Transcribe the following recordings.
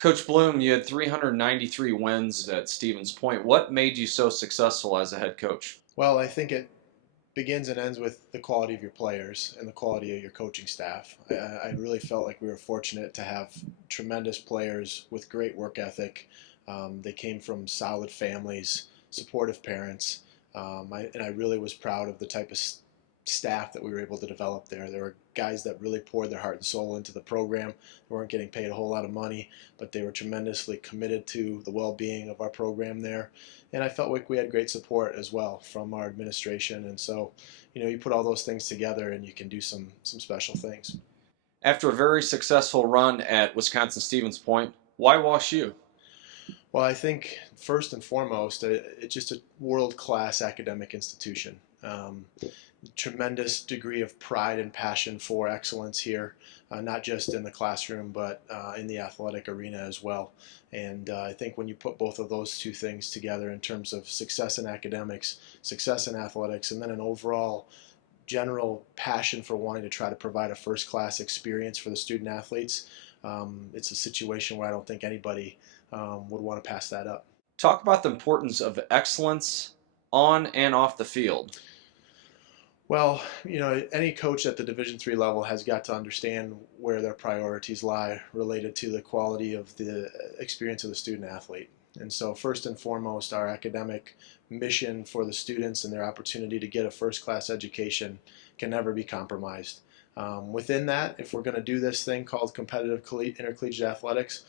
Coach Bloom, you had 393 wins at Stevens Point. What made you so successful as a head coach? Well, I think it begins and ends with the quality of your players and the quality of your coaching staff. I really felt like we were fortunate to have tremendous players with great work ethic. They came from solid families, supportive parents, and I really was proud of the type of staff that we were able to develop there. There were guys that really poured their heart and soul into the program. They weren't getting paid a whole lot of money, but they were tremendously committed to the well-being of our program there. And I felt like we had great support as well from our administration. And so, you put all those things together and you can do some special things. After a very successful run at Wisconsin Stevens Point, why WashU? Well, I think first and foremost, it's just a world-class academic institution. Tremendous degree of pride and passion for excellence here, not just in the classroom, but in the athletic arena as well. And I think when you put both of those two things together in terms of success in academics, success in athletics, and then an overall general passion for wanting to try to provide a first-class experience for the student athletes, it's a situation where I don't think anybody would want to pass that up. Talk about the importance of excellence on and off the field. Well, any coach at the Division III level has got to understand where their priorities lie related to the quality of the experience of the student athlete. And so first and foremost, our academic mission for the students and their opportunity to get a first-class education can never be compromised. Within that, if we're going to do this thing called competitive intercollegiate athletics,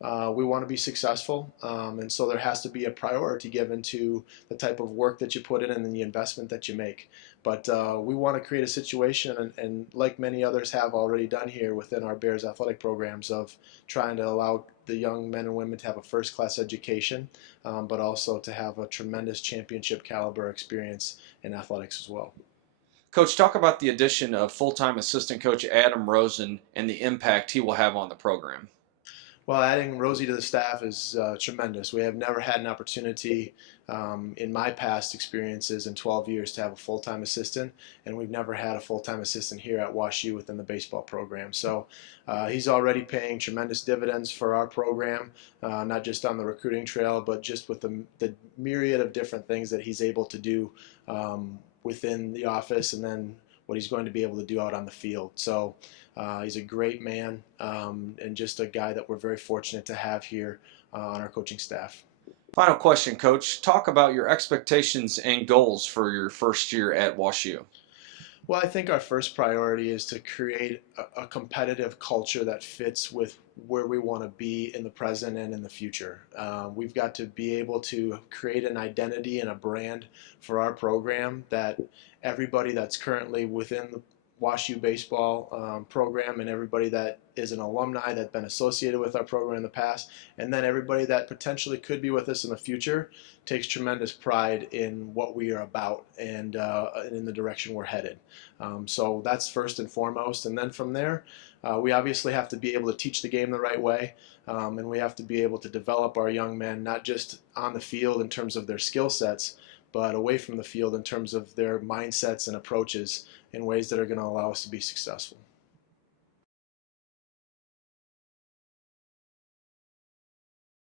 we want to be successful, and so there has to be a priority given to the type of work that you put in and the investment that you make. But we want to create a situation, and like many others have already done here within our Bears athletic programs, of trying to allow the young men and women to have a first-class education, but also to have a tremendous championship caliber experience in athletics as well. Coach, talk about the addition of full-time assistant coach Adam Rosen and the impact he will have on the program. Well, adding Rosie to the staff is tremendous. We have never had an opportunity in my past experiences in 12 years to have a full-time assistant, and we've never had a full-time assistant here at WashU within the baseball program. So he's already paying tremendous dividends for our program, not just on the recruiting trail, but just with the myriad of different things that he's able to do within the office, and then what he's going to be able to do out on the field. So he's a great man, and just a guy that we're very fortunate to have here on our coaching staff. Final question, Coach. Talk about your expectations and goals for your first year at WashU. Well, I think our first priority is to create a competitive culture that fits with where we want to be in the present and in the future. We've got to be able to create an identity and a brand for our program that everybody that's currently within the WashU baseball program, and everybody that is an alumni that's been associated with our program in the past, and then everybody that potentially could be with us in the future, takes tremendous pride in what we are about and in the direction we're headed. So that's first and foremost, and then from there, we obviously have to be able to teach the game the right way, and we have to be able to develop our young men, not just on the field in terms of their skill sets, but away from the field in terms of their mindsets and approaches in ways that are going to allow us to be successful.